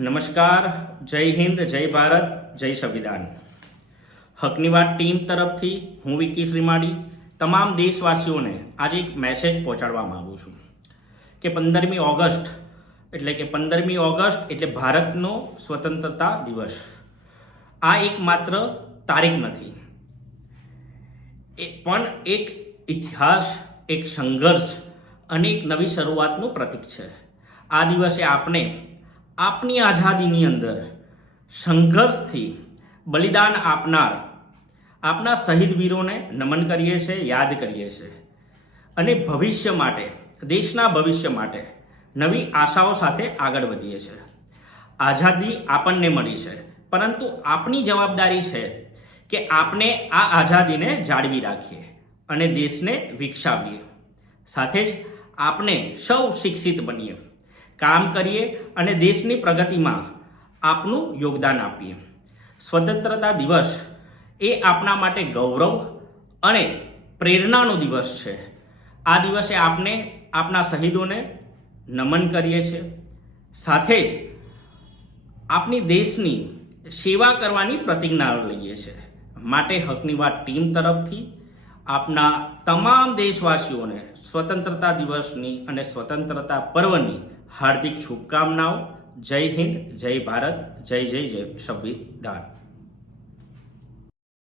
નમસ્કાર, જય હિન્દ, જય ભારત, જય સંવિધાન. હકની વાત ટીમ તરફથી હું વિકી શ્રીમાળી, તમામ દેશવાસીઓને આજે એક મેસેજ પહોંચાડવા માગું છું કે પંદરમી ઓગસ્ટ, એટલે કે પંદરમી ઓગસ્ટ એટલે ભારતનો સ્વતંત્રતા દિવસ. આ એક માત્ર તારીખ નથી. એ પણ એક ઇતિહાસ, એક સંઘર્ષ અને એક નવી શરૂઆતનું પ્રતીક છે. આ દિવસે આપણે આપણી આઝાદીની અંદર સંઘર્ષથી બલિદાન આપનાર આપના શહીદ વીરોને નમન કરીએ છીએ યાદ કરીએ છીએ અને ભવિષ્ય માટે, દેશના ભવિષ્ય માટે નવી આશાઓ સાથે આગળ વધીએ છીએ આઝાદી આપણને મળી છે, પરંતુ આપની જવાબદારી છે કે આપણે આ આઝાદીને જાળવી રાખીએ અને દેશને વિકસાવીએ. સાથે જ આપણે સૌ શિક્ષિત બનીએ. કામ કરીએ અને દેશની પ્રગતિમાં આપનું યોગદાન આપીએ. સ્વતંત્રતા દિવસ એ આપણા માટે ગૌરવ અને પ્રેરણાનો દિવસ છે. આ દિવસે આપણે આપણા શહીદોને નમન કરીએ છીએ. સાથે જ આપની દેશની સેવા કરવાની પ્રતિજ્ઞા લઈએ છીએ. માટે હકની વાત ટીમ તરફથી આપના તમામ દેશવાસીઓને સ્વતંત્રતા દિવસની અને સ્વતંત્રતા પર્વની હાર્દિક શુભકામનાઓ. જય હિન્દ, જય ભારત, જય જય જય. સંવિધાન